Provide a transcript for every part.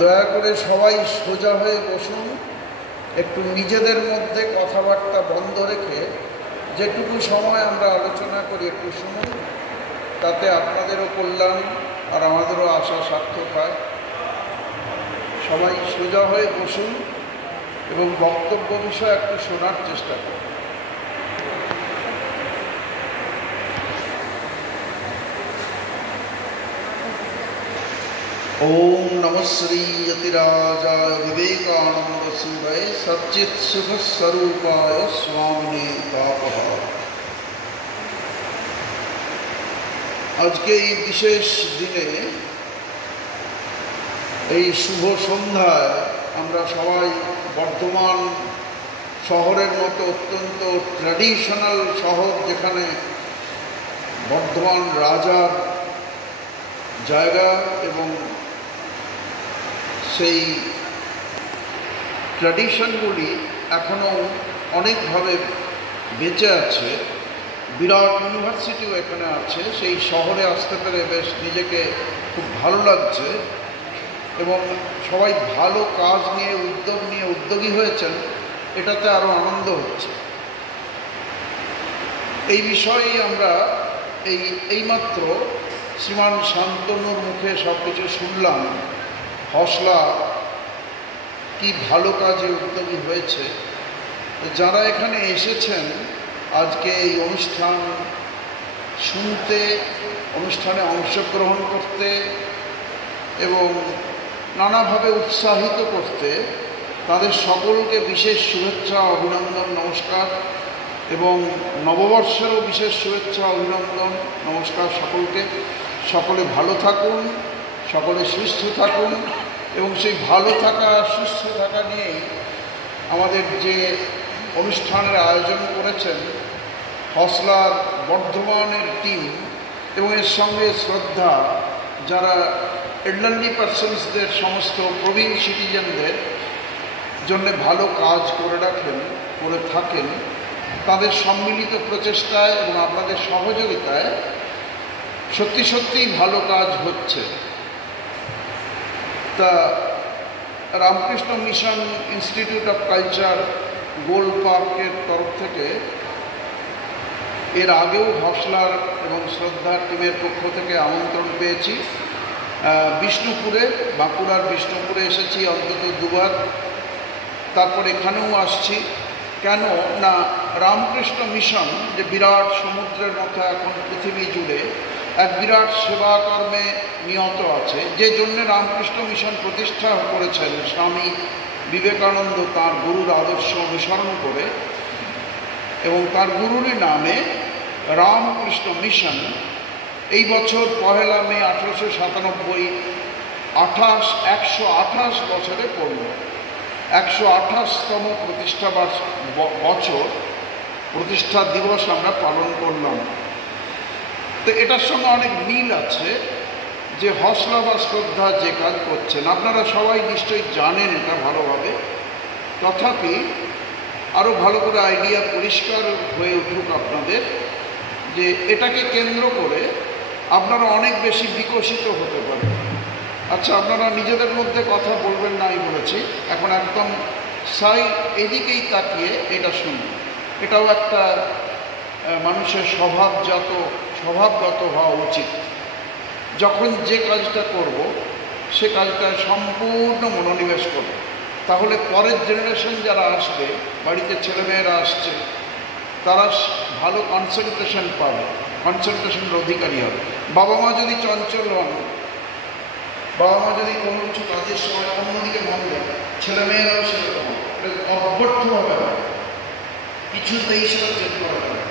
দয়া করে সবাই সোজা হয়ে বসুন, একটু নিজেদের মধ্যে কথাবার্তা বন্ধ রেখে যেটুকু সময় আমরা আলোচনা করি একটু শুনুন, তাতে আপনাদেরও কল্যাণ আর আমাদেরও আশা সার্থক হয়। সবাই সোজা হয়ে বসুন এবং বক্তব্য বিষয় একটু শোনার চেষ্টা করুন। ओम नमः श्री यतिराजाय विवेकानंद शिवाय सच्चित सुख स्वरूपाय स्वामिने तापः। আজকে এই বিশেষ দিনে এই শুভ সন্ধ্যায় আমরা সবাই বর্ধমান শহরের মতো অত্যন্ত ট্র্যাডিশনাল শহর, যেখানে বর্ধমান রাজার জায়গা এবং সেই ট্র্যাডিশনগুলি এখনও অনেকভাবে বেঁচে আছে। বিরাট ইউনিভার্সিটিও এখানে আছে। সেই শহরে আসতে পেরে বেশ নিজেকে খুব ভালো লাগছে এবং সবাই ভালো কাজ নিয়ে উদ্যোগী হয়েছেন, এটাতে আরও আনন্দ হচ্ছে। এই বিষয়েই আমরা এইমাত্র শ্রীমান শান্তনুর মুখে সব কিছু শুনলাম। হসলা কি ভালো কাজে উদ্যোগী হয়েছে। যারা এখানে এসেছেন আজকে এই অনুষ্ঠান শুনতে, অনুষ্ঠানে অংশগ্রহণ করতে এবং নানাভাবে উৎসাহিত করতে, তাদের সকলকে বিশেষ শুভেচ্ছা, অভিনন্দন, নমস্কার এবং নববর্ষেরও বিশেষ শুভেচ্ছা, অভিনন্দন, নমস্কার সকলকে। সকলে ভালো থাকুন, সকলে সুস্থ থাকুন এবং সেই ভালো থাকা সুস্থ থাকা নিয়েই আমাদের যে অনুষ্ঠানের আয়োজন করেছেন হসলার বর্ধমানের টিম এবং এর সঙ্গে শ্রদ্ধা, যারা এল্ডারলি পার্সনসদের, সমস্ত প্রবীণ সিটিজেনদের জন্য ভালো কাজ করে থাকেন, তাদের সম্মিলিত প্রচেষ্টায় এবং আপনাদের সহযোগিতায় সত্যিই ভালো কাজ হচ্ছে। তা Ramakrishna mission institute of culture gold পার্কের তরফ থেকে এর আগেও হসলার এবং শ্রদ্ধার টিমের পক্ষ থেকে আমন্ত্রণ পেয়েছি। বিষ্ণুপুরে, বাঁকুড়ার বিষ্ণুপুরে এসেছি অন্তত দুবার, তারপর এখানেও আসছি। কেন না, রামকৃষ্ণ মিশন যে বিরাট সমুদ্রের মতো এখন পৃথিবী জুড়ে এক বিরাট সেবাকর্মে নিয়ত আছে, যে জন্যে রামকৃষ্ণ মিশন প্রতিষ্ঠা করেছেন স্বামী বিবেকানন্দ তাঁর গুরুর আদর্শ অনুসরণ করে, এবং তাঁর গুরুরই নামে রামকৃষ্ণ মিশন এই বছর 1 মে 1897 128 বছরে পড়ল। 128তম প্রতিষ্ঠা দিবস আমরা পালন করলাম। তো এটার সঙ্গে অনেক মিল আছে যে হসলা বা শ্রদ্ধা যে কাজ করছেন, আপনারা সবাই নিশ্চয়ই জানেন এটা ভালোভাবে। তথাপি আরও ভালো করে আইডিয়া পরিষ্কার হয়ে উঠুক আপনাদের, যে এটাকে কেন্দ্র করে আপনারা অনেক বেশি বিকশিত হতে পারেন। আচ্ছা, আপনারা নিজেদের মধ্যে কথা বলবেন না আমি বলেছি, এখন একদম এদিকেই তাকিয়ে এটা শুনুন। এটাও একটা মানুষের স্বভাবগত হওয়া উচিত। যখন যে কাজটা করব সে কাজটায় সম্পূর্ণ মনোনিবেশ করব, তাহলে পরের জেনারেশন যারা আসবে, বাড়িতে ছেলেমেয়েরা আসছে, তারা ভালো কনসেন্ট্রেশন পাবে, কনসেন্ট্রেশনের অধিকারী হবে। বাবা মা যদি চঞ্চল হন, বাবা মা যদি কোনো কিছু কাজের সময় অন্যদিকে মন দেয়, ছেলেমেয়েরাও সেরকম অব্যর্থভাবে হয়, কিছুতেই সেটা চেঞ্জ করা যাবে।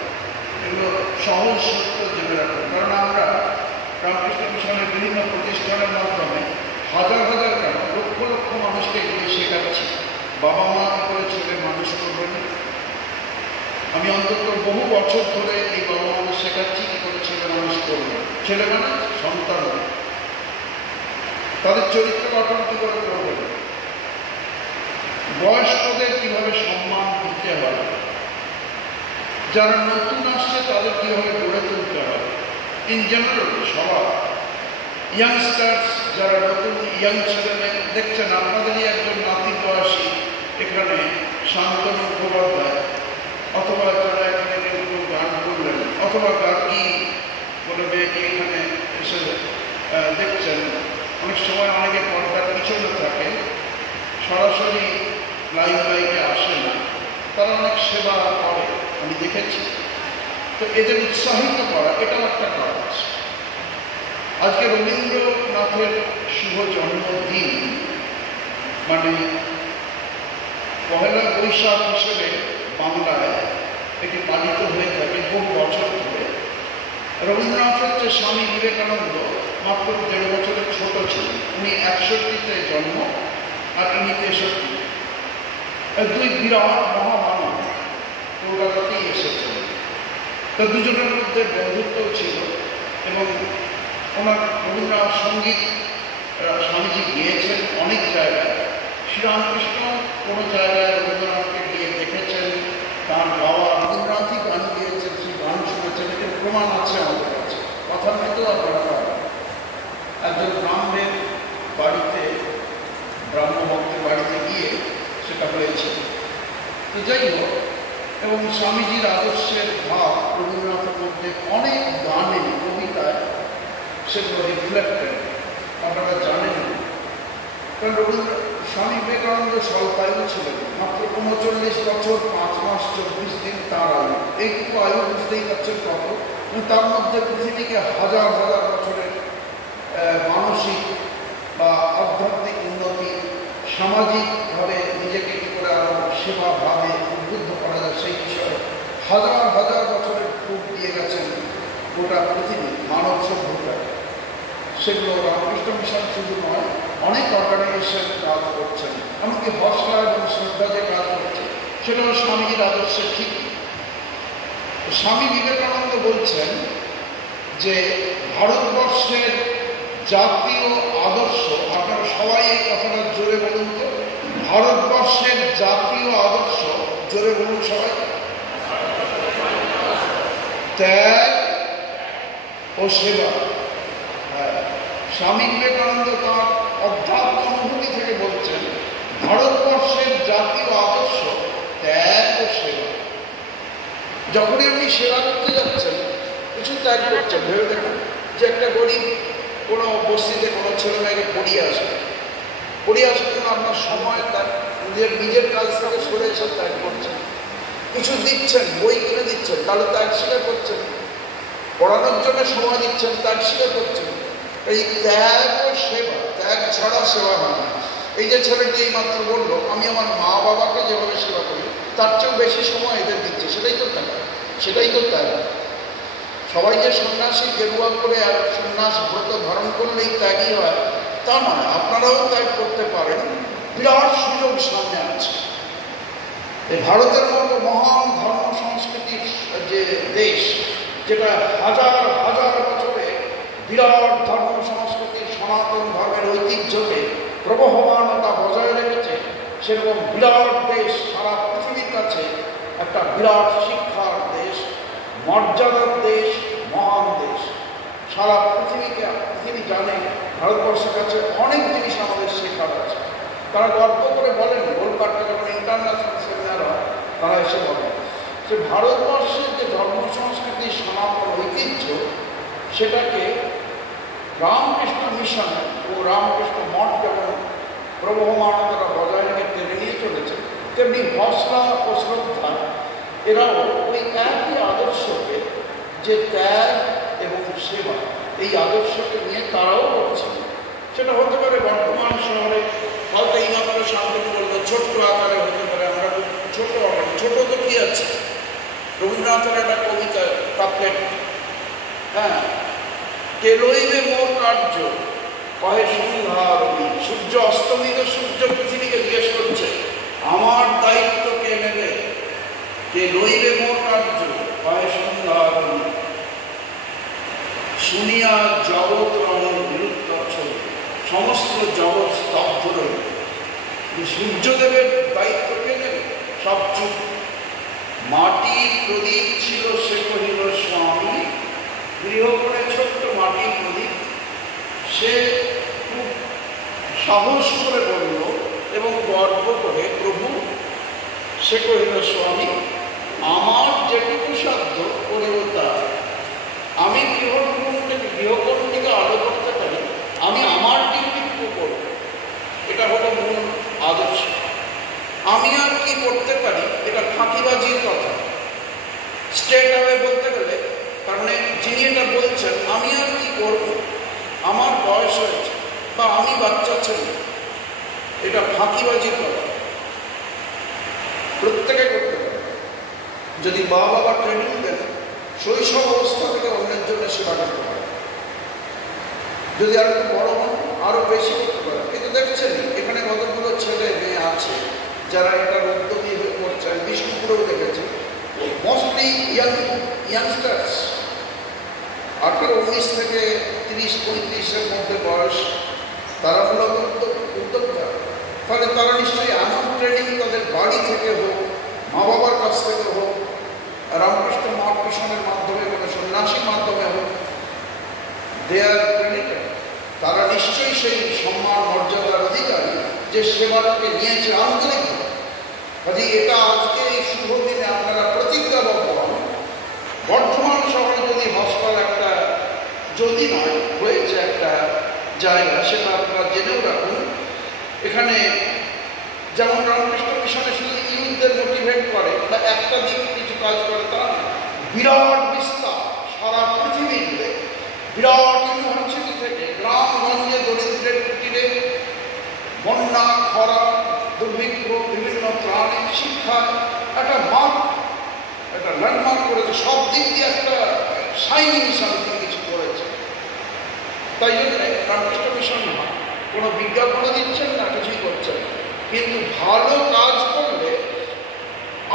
এগুলো সহজ সত্য জেনে রাখবেন। কারণ আমরা রামকৃষ্ণ মিশনের বিভিন্ন প্রতিষ্ঠানের মাধ্যমে হাজার কেন লক্ষ মানুষকে এগুলো শেখাচ্ছি। বাবা মা কী করে ছেলে মানুষ করবেন, আমি অন্তত বহু বছর ধরে এই বাবা মাকে শেখাচ্ছি কী করে ছেলে মানুষ করবেন। ছেলে মানে সন্তান, তাদের চরিত্র গঠন কী করে করবেন, বয়স্কদের কীভাবে সম্মান দিতে হয়, যারা নতুন আসছে তাদের কীভাবে গড়ে তুলতে হয়, ইন জেনারেল সবার ইয়াংস্টার্স যারা নতুন ইয়াং ছেলেমেয়ে দেখছেন, আপনাদেরই একজন নাতি বয়সী এখানে শান্তনু মুখোপাধ্যায়, অথবা যারা এখানে কেউ গান করলেন, অথবা গার্গী বলে মেয়েটি এখানে এসে দেখছেন। অনেক সময় অনেকে পর্দার পিছনে থাকে, সরাসরি লাইন লাইনে আসে না, তারা অনেক সেবা করে, আমি দেখেছি। তো এদের উৎসাহিত করা এটাও একটা কাজ। আজকে রবীন্দ্রনাথের শুভ জন্মদিন, মানে পহেলা বৈশাখ হিসেবে বাংলায় এটি পালিত হয়ে থাকে বহু বছর ধরে। রবীন্দ্রনাথ হচ্ছে স্বামী বিবেকানন্দ মাত্র 1.5 বছরের ছোট ছিলেন। উনি 61-তে জন্ম আর ইনি 63। দুই বিরাট মহামানব কলকাতাতেই এসেছেন। তো দুজনের মধ্যে বন্ধুত্ব ছিল এবং ওনার রবীন্দ্রনাথ সঙ্গীত স্বামীজি গিয়েছেন অনেক জায়গায়। শ্রীরামকৃষ্ণ কোনো জায়গায় রবীন্দ্রনাথকে গিয়ে দেখেছেন, তার বাবা রবীন্দ্রনাথই গান গিয়েছেন, সেই গান শুনেছেন, এটার প্রমাণ আছে আমাদের কাছে। কথার মধ্যেও আপনারা একজন ব্রাহ্মণের বাড়িতে, ব্রাহ্ম ভক্তের বাড়িতে গিয়ে সেটা হয়েছে। তো যাই হোক, এবং স্বামীজির আদর্শের ভাব রবীন্দ্রনাথের মধ্যে অনেক গানে, কবিতায় সেগুলো রিফ্লেক্টেড, আপনারা জানেন। কারণ স্বামী বিবেকানন্দ স্বল্পায়ু ছিলেন, মাত্র 39 বছর 5 মাস 24 দিন তার আয়ু। এইটুকু আয়ু বুঝতেই পারছেন কত। তার মধ্যে পৃথিবীকে হাজার হাজার বছরের মানসিক বা আধ্যাত্মিক উন্নতি, সামাজিকভাবে নিজেকে কী করে আরও সেবাভাবে উদ্বুদ্ধ করা যায় সেই বিষয়ে হাজার হাজার বছরের খুব দিয়ে গেছেন গোটা পৃথিবী মানব সভ্যতায়। সেগুলো রামকৃষ্ণ মিশন শুধু নয়, অনেক অর্গানাইজেশন কাজ করছেন, এমনকি হসলা এবং শ্রদ্ধা যে কাজ করছে সেটাও স্বামীজির আদর্শে ঠিক। স্বামী বিবেকানন্দ বলছেন যে ভারতবর্ষের জাতীয় আদর্শ, আপনারা সবাই এই কথাটা জোরে বলুন তো, ভারতবর্ষের জাতীয় আদর্শ, জোরে বলুন সবাই, ত্যাগ ও সেবা। স্বামী বিবেকানন্দ তাঁর অধ্যাত্ম অনুভূতি থেকে বলছেন ভারতবর্ষের জাতীয় আদর্শ ত্যাগ ও সেবা। যখনই আপনি সেবা করতে যাচ্ছেন, কিছু ত্যাগ করছেন। ভেবে দেখুন যে একটা গরিব কোনো বস্তিতে কোনো ছেলে মেয়েকে পড়িয়ে আসার জন্য আপনার সময় তার নিজের কাজ থেকে সরে এসে ত্যাগ করছেন। কিছু দিচ্ছেন, বই কিনে দিচ্ছেন, তাহলে ত্যাগ স্বীকার করছেন। পড়ানোর জন্য সময় দিচ্ছেন, ত্যাগ স্বীকার করছেন। এই ত্যাগ ও সেবা, ত্যাগ ছাড়া সেবা হয় না। এই যে ছেলেটি এইমাত্র বললো, আমি আমার মা বাবাকে যেভাবে সেবা করি তার চেয়েও বেশি সময় এদের দিচ্ছে, সেটাই তো ত্যাগ, সেটাই তো ত্যাগ। সবাই যে সন্ন্যাসী গেরুয়া করে আর সন্ন্যাস ব্রত ধারণ করলেই ত্যাগই হয় তা নয়, আপনারাও ত্যাগ করতে পারেন। বিরাট সুযোগ সামনে আছে। এই ভারতের মতো মহান ধর্ম সংস্কৃতির যে দেশ, যেটা হাজার হাজার বছরে বিরাট ধর্ম সংস্কৃতির সনাতন ধর্মের ঐতিহ্যকে প্রবহমানতা বজায় রেখেছে, সেরকম বিরাট দেশ, সারা পৃথিবীর কাছে একটা বিরাট শিক্ষার দেশ, মর্যাদার দেশ, মহান দেশ। সারা পৃথিবী জানে ভারতবর্ষের কাছে অনেক জিনিস আমাদের শেখার আছে। তারা গর্ব করে বলেন, গোলকাটা যখন ইন্টারন্যাশনাল সেমিনার হয় তারা এসে বলেন যে ভারতবর্ষের যে ধর্ম সংস্কৃতির সনাতন ঐতিহ্য, সেটাকে রামকৃষ্ণ মিশন ও রামকৃষ্ণ মঠ যেমন প্রবহমানতা বজায় রেখে টেনে নিয়ে চলেছে, তেমনি হসলা ও শ্রদ্ধা এরাও ওই একই আদর্শকে, যে ত্যাগ এবং সেবা, এই আদর্শকে নিয়ে তারাও করছে। সেটা হতে পারে বর্তমান শহরে, হয়তো এইমাত্র শান্তনু বললো ছোট্ট আকারে হতে পারে। আমরা ছোট আকারে, ছোট তো কি আছে, রবীন্দ্রনাথের একটা কবিতা কাপলেট, হ্যাঁ, কে লইবে মোর কার্য কহে সন্ধ্যা রবি। সূর্য অস্তমিত, সূর্য পৃথিবীকে জিজ্ঞেস করছে আমার দায়িত্ব কে নেবে? কে লইবে মোর কার্য কহে সন্ধ্যা রবি। শুনিয়া জগৎ রমণ বিরুদ্ধ ছবি, সমস্ত জগৎ স্তব্ধ রইল। সূর্যদেবের দায়িত্ব কে নেবে? সব চুপ। মাটির প্রদীপ ছিল, সে কহিল স্বামী, গৃহকোণে ছোট্ট মাটির প্রদীপ, সে খুব সাহস করে বলল এবং গর্ব করে, প্রভু, সে কহিল, স্বামী, আমার যেটুকু সাধ্য করিব তা। আমি গৃহকর্মীকে আলো করতে পারি, আমি আমার ডিউটিটুকু করব। এটা হলো মূল আদর্শ। আমি আর কি করতে পারি, এটা ফাঁকিবাজির কথা। স্ট্রেট আওয়ে বলতে গেলে, কারণ যিনি এটা বলছেন, আমি আর কি করব, আমার বয়স হয়েছে বা আমি বাচ্চা ছেলে, এটা ফাঁকিবাজির কথা। প্রত্যেকে করতে পারে যদি মা বাবা ট্রেনিং দেন, শৈশব অবস্থা থেকে অন্যের জন্য সেবা করতে পারে। যদি আর একটু বড় হন, আরো বেশি করতে পারে। কিন্তু দেখছেন এখানে কতগুলো ছেলে মেয়ে আছে যারা এটা উদ্যোগী হয়ে করছে। বিষ্ণুপুরেও দেখেছি, মোস্টলি ইয়াংস্টার্স, 18-19 থেকে 30-35-এর মধ্যে বয়স, তারা মূলত উদ্যোক্তা। ফলে তারা নিশ্চয়ই এমন ট্রেনিং তাদের বাড়ি থেকে হোক, মা বাবার কাছ থেকে হোক, রামকৃষ্ণ মঠ মিশনের মাধ্যমে কোনো সন্ন্যাসীর মাধ্যমে হোক, দে আর ট্রেনিংড। তারা নিশ্চয়ই সেই সম্মান মর্যাদার অধিকারী যে সেবাটাকে নিয়েছে আন্তরিকভাবে। কাজে এটা আজকে এই শুভ দিনে আপনারা প্রতিজ্ঞাবদ্ধ হন। বর্ধমান শহরে যদি হসপিটাল একটা, যদি নয় হয়েছে একটা জায়গা, সেটা আপনারা জেনেও রাখুন। এখানে যেমন রামকৃষ্ণ মিশনে শুধু ইউথদের মোটিভেট করে বা একটা দিক কিছু কাজ করে, তারা বিরাট বিস্তার সারা পৃথিবীতে, বিরাট ইউনিভার্সিটি থেকে গ্রামগঞ্জে দরিদ্রের কুটিরে বন্যা, খরা, দুর্ভিক্ষ, বিভিন্ন ত্রাণে, শিক্ষা একটা মার্ক, একটা ল্যান্ডমার্ক করেছে। সব দিক দিয়ে একটা শাইনিং সামথিং কিছু করেছে। তাই জন্য রামকৃষ্ণ মিশন কোনো বিজ্ঞাপনে দিচ্ছেন না, কিছুই করছেন। কিন্তু ভালো কাজ করলে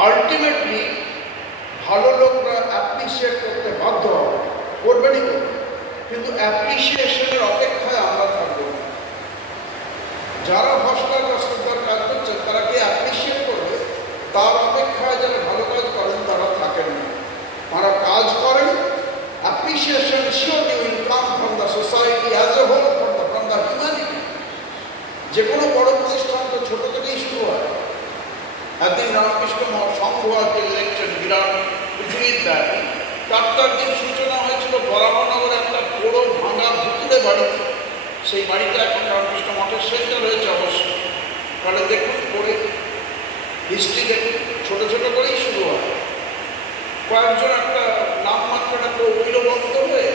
আলটিমেটলি ভালো লোকরা অ্যাপ্রিসিয়েট করতে বাধ্য হবে, করবেনই করবে। কিন্তু অ্যাপ্রিসিয়েশনের অপেক্ষায় আমরা থাকবো না। যারা হসপিটাল বা শ্রদ্ধার কাজ করছেন তারা কি অ্যাপ্রিসিয়েট করবে, তার অপেক্ষায় যারা ভালো কাজ করেন তারা থাকেন না। তারা কাজ করেন, appreciation surely will come from the society as a whole, from the humanity. যে কোনো বড় প্রতিষ্ঠান তো ছোট থেকেই শুরু হয়। একদিন রামকৃষ্ণ সংঘ আজকে লিখছেন বিরাট পৃথিবীর ব্যাপী, তার দিন সূচনা হয়েছিল বরাবরনগরে একটা বড় ভাঙা ভুতুড়ে বাড়িতে। সেই বাড়িটা এখন রামকৃষ্ণ মঠের সেন্টার হয়েছে অবশ্য। তাহলে দেখুন, পড়ে হিস্ট্রি দেখুন, ছোট ছোট করেই শুরু হয়। কয়েকজন একটা নামমাত্র একটা অভিলবন্ধ হয়ে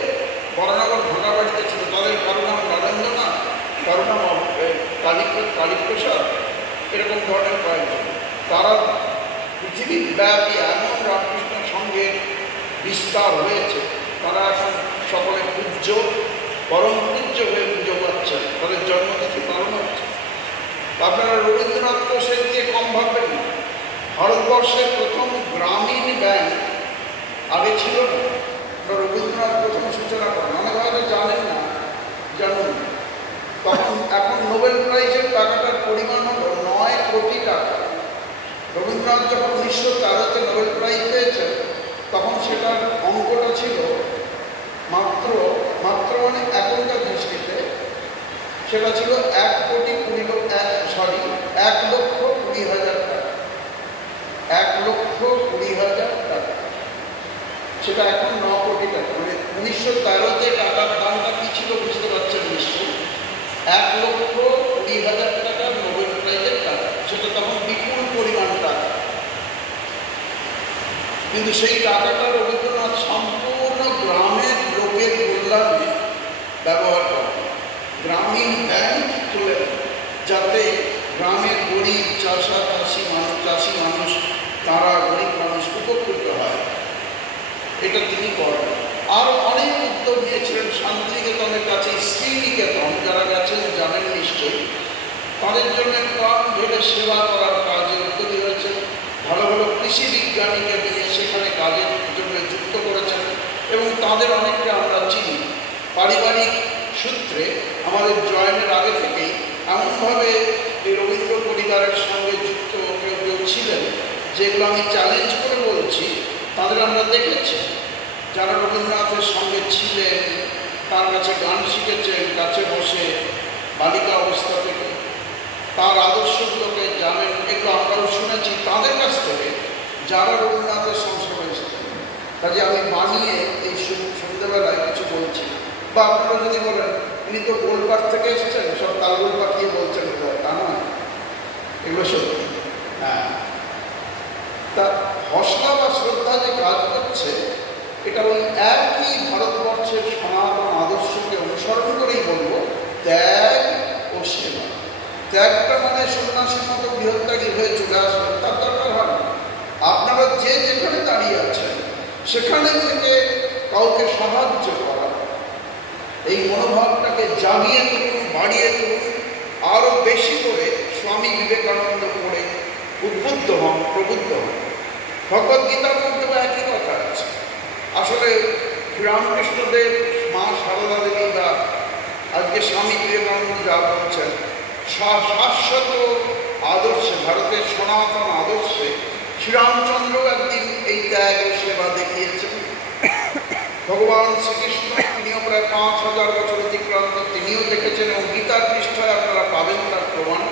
বরানগর ভাঙা বাড়িতে ছিল। তাদের কারো নাম নরেন্দ্রনাথ, কারো নাম কালীপ্রসাদ, এরকম ধরনের কয়েকজন। তারা পৃথিবীর ব্যাপী এমন রামকৃষ্ণ সঙ্গের বিস্তার হয়েছে, তারা এখন সকলে পূজ্য, পরম পূজ্য হয়ে পুজো পাচ্ছেন, তাদের জন্মতিথি পালন হচ্ছে। আপনারা রবীন্দ্রনাথকে সে দিয়ে কম ভাববেন না। ভারতবর্ষের প্রথম গ্রামীণ ব্যাংক আগে ছিল না, রবীন্দ্রনাথ প্রথম সূচনা করেন। অনেক হয়তো জানেন না, জানুন। তখন এখন নোবেল প্রাইজের টাকাটার পরিমাণ হলো 9 কোটি টাকা। রবীন্দ্রনাথ যখন 1913-তে নোবেল প্রাইজ পেয়েছেন, তখন সেটার অঙ্কটা ছিল মাত্র মানে এখনকার দৃষ্টিতে সেটা ছিল 1,20,000 টাকা। 1,20,000 টাকা। সেটা এখন 9 কোটি টাকা। মানে 1913-তে টাকার দামটা কি ছিল বুঝতে পারছেন নিশ্চয়ই। 1,20,000 টাকা নোবেল প্রাইজের টাকা, সেটা তখন বিপুল পরিমাণ টাকা। কিন্তু সেই টাকাটা রবীন্দ্রনাথ সম্পূর্ণ গ্রামের লোকের কল্যাণে ব্যবহার করেন। গ্রামীণ ব্যাংক খুলে, যাতে গ্রামের গরিব চাষি মানুষ, তারা গরিব মানুষ উপকৃত হয়, এটা তিনি করেন। আর অনেক উদ্যোগ নিয়েছিলেন। শান্তিনিকেতনের কাছে শ্রীনিকেতন, যারা গেছেন জানেন নিশ্চয়ই, তাদের জন্য প্রাণ ঢেলে সেবা করার কাজে উদ্যোগী হয়েছে। ভালো ভালো কৃষি বিজ্ঞানীকে নিয়ে সেখানে কাজের জন্য যুক্ত করেছেন এবং তাদের অনেকটা আমরা চিনি। পারিবারিক সূত্রে আমাদের জয়েনের আগে থেকেই এমনভাবে এই রবীন্দ্র পরিবারের সঙ্গে যুক্ত কেউ ছিলেন, যেগুলো আমি চ্যালেঞ্জ করে বলছি, তাদের আমরা দেখেছি। যারা রবীন্দ্রনাথের সঙ্গে ছিলেন, তার কাছে গান শিখেছেন কাছে বসে বালিকা অবস্থা থেকে, তার আদর্শগুলোকে জানেন, এগুলো আমরাও শুনেছি তাদের কাছ থেকে যারা রবীন্দ্রনাথের সংস্রবে এসেছেন। কাজে আমি বানিয়ে এই সন্ধ্যেবেলায় কিছু বলছি, বা আপনারা যদি বলেন ইনি তো গোলপাড় থেকে এসেছেন সব তালগোল পাঠিয়ে বলছেন, তা নয়, এগুলো সত্যি। হ্যাঁ, তা হসলা বা শ্রদ্ধা যে কাজ করছে এটা ওই একই ভারতবর্ষের সনাতন আদর্শকে অনুসরণ করেই বলবো, ত্যাগ ও সেবা। ত্যাগটা মানে সন্ন্যাসীর মতো বৃহত্যাগী হয়ে চলে আসবেন তার দরকার হয় না। আপনারা যে যেখানে দাঁড়িয়ে আছেন সেখানে থেকে কাউকে সাহায্য করা, এই মনোভাবটাকে জাগিয়ে তুলুন, বাড়িয়ে তুলুন, আরও বেশি করে স্বামী বিবেকানন্দ পড়ে উদ্বুদ্ধ হন, প্রবুদ্ধ হন। ভগবদ্গীতার মধ্যেও একই কথা আছে। আসলে শ্রীরামকৃষ্ণদেব, মা সারদা দেবী বা আজকে স্বামী বিবেকানন্দ যা বলছেন, শাশ্বত আদর্শে, ভারতের সনাতন আদর্শে শ্রীরামচন্দ্র একদিন এই ত্যাগ ও সেবা দেখিয়েছেন। ভগবান শ্রীকৃষ্ণ, তিনিও প্রায় 5000 বছর অতিক্রান্ত, তিনিও দেখেছেন এবং গীতার পৃষ্ঠায় আপনারা পাবেন তার প্রমাণ।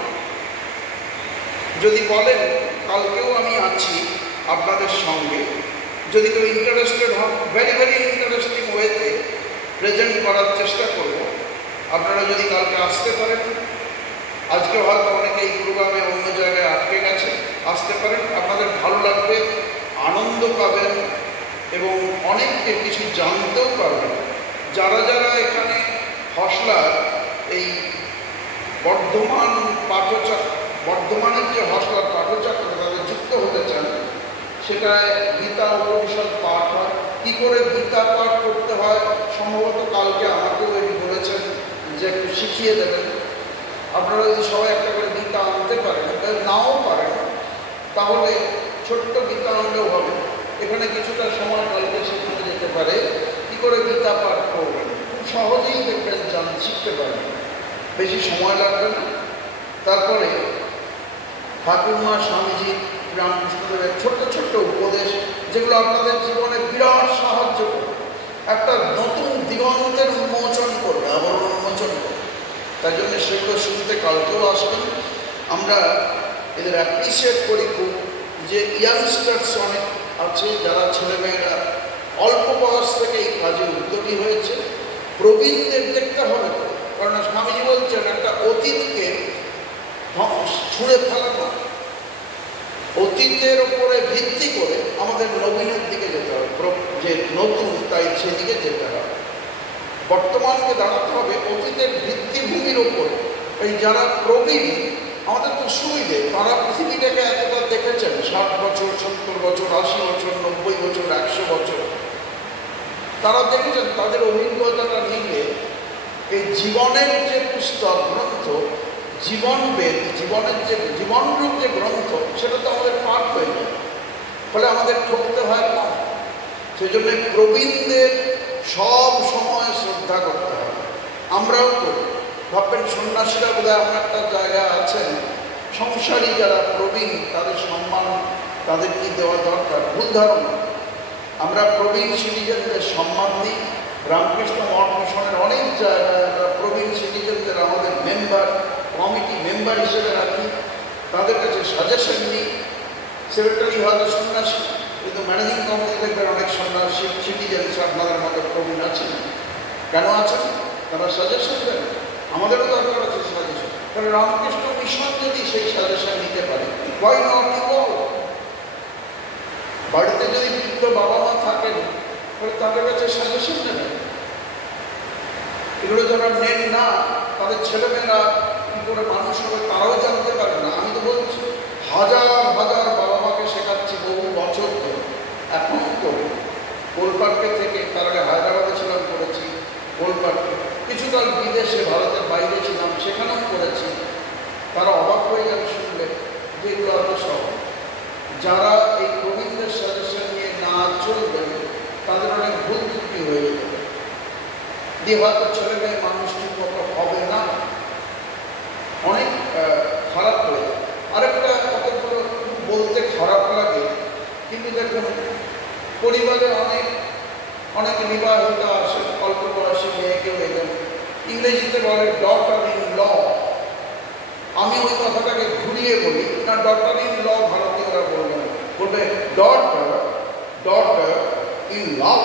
যদি বলেন কালকেও আমি আছি আপনাদের সঙ্গে, যদি কেউ ইন্টারেস্টেড হন, ভেরি ভেরি ইন্টারেস্টিং ওয়েতে প্রেজেন্ট করার চেষ্টা করব। আপনারা যদি কালকে আসতে পারেন, আজকে হয়তো অনেকে এই প্রোগ্রামে অন্য জায়গায় আটকে গেছে, আসতে পারেন, আপনাদের ভালো লাগবে, আনন্দ পাবেন এবং অনেককে কিছু জানতেও পারবেন। যারা যারা এখানে হসলার এই বর্ধমানের যে হসলার পাঠচক্র তাদের যুক্ত হতে চান, সেটায় গীতা উপনিষদ পাঠ হয়। কী করে গীতা পাঠ করতে হয় সম্ভবত কালকে আমাকেও এটি বলেছেন যে একটু শিখিয়ে দেবেন। আপনারা যদি সবাই একটা করে গীতা আনতে পারেন, নাও পারেন, তাহলে ছোট্ট গীতা আনলেও হবে। এখানে কিছুটা সময় কালকে শেখানো যেতে পারে কী করে গীতা পাঠ করবেন, খুব সহজেই দেখবেন শিখতে পারবেন, বেশি সময় লাগবে না। তারপরে ঠাকুরমা স্বামীজি রামকৃষ্ণদেবের ছোট্ট ছোট্ট উপদেশ, যেগুলো আপনাদের জীবনে বিরাট সাহায্য করবে, একটা নতুন দিগন্তের উন্মোচন করবে, আবরণ উন্মোচন করবে। তাই জন্য সেগুলো শুনতে কালকেও আসবেন। আমরা এদের অ্যাপ্রিসিয়েট করি খুব, যে ইয়াংস্টার্স অনেক আছে যারা ছেলেমেয়েরা অল্প বয়স থেকে এই কাজে উদ্যোগী হয়েছে। প্রবীণদের দেখতে হবে, কারণ স্বামীজি বলছেন একটা অতীতকে ছুঁড়ে ফেলা না, অতীতের উপরে ভিত্তি করে আমাদের নবীনের দিকে যেতে হবে, যে নতুন তাই সেদিকে যেতে হবে। বর্তমানকে দাঁড়াতে হবে অতীতের ভিত্তিভূমির ওপরে। এই যারা প্রবীণ আমাদের তো সুবিধে, তারা পৃথিবীটাকে এতটা দেখেছেন, 60 বছর, 70 বছর, 80 বছর, 90 বছর, 100 বছর, তারা দেখেছেন। তাদের অভিজ্ঞতাটা নিয়ে এই জীবনের যে পুস্তক গ্রন্থ, জীবনবেদ, জীবনের যে জীবনরূপ যে গ্রন্থ, সেটা তো আমাদের পাঠ হয়ে যায়, ফলে আমাদের ঠকতে হয় না। সেই জন্য প্রবীণদের সব সময় শ্রদ্ধা করতে হবে, আমরাও করি। ভাববেন সন্ন্যাসীরা বোধহয় এমন একটা জায়গায় আছেন, সংসারী যারা প্রবীণ তাদের সম্মান তাদের কি দেওয়া দরকার, ভুল ধারণা। আমরা প্রবীণ সিটিজেনদের সম্মান দিই। রামকৃষ্ণ মঠ মিশনের অনেক জায়গায় আমরা প্রবীণ সিটিজেনদের আমাদের মেম্বার, কমিটি মেম্বার হিসেবে রাখি, তাদের কাছে সাজেশন নিই। সেক্রেটারি হয়তো সন্ন্যাসী, কিন্তু ম্যানেজিং কমিটি দেখবেন অনেক সন্ন্যাসী সিটিজেন্স আপনাদের মতো প্রবীণ আছেন। কেন আছেন? তারা সাজেশন দেন, আমাদেরও দরকার আছে সাজেশন। কারণ রামকৃষ্ণ মিশন যদি সেই সাজেশন নিতে পারে, why not you all? বাড়িতে যদি বৃদ্ধ বাবা মা থাকেন, তাহলে তাদের কাছে সাজেশন নেবেন। এগুলো যারা নেন না, তাদের ছেলেমেয়েরা কী করে মানুষ হবে তারাও জানতে পারে না। আমি তো বলছি হাজার হাজার বাবা মাকে শেখাচ্ছি বহু বছর ধরে, এখনও করি। কোলপাট্টে থেকে, তার আগে হায়দ্রাবাদে ছিলাম, করেছি কোলপাট্টে, কিছুকাল বিদেশে ভারতের বাইরে ছিলাম, সেখানেও করেছি। তারা অবাক হয়ে যাবে শুনলে যে এগুলো এত সহজ। যারা এই প্রবীণদের সাজেশন নিয়ে না চলবেন তাদের অনেক ভুল ত্রুটি হয়ে যাবে, দিয়ে হয়তো ছেলে মেয়ে মানুষ ঠিক মতো হবে না, অনেক খারাপ হয়ে যাবে। আরেকটা কতগুলো বলতে খারাপ লাগে, কিন্তু দেখুন পরিবারে অনেক বিবাহিতা আসে, অল্প বয়সী মেয়ে কেউ এলেন, ইংরেজিতে বলে ডটার ইন ল। আমি ওই কথাটাকে ঘুরিয়ে বলি না, ডটার ইন ল ভারতীয়রা বলবেন, বলবে daughter in love,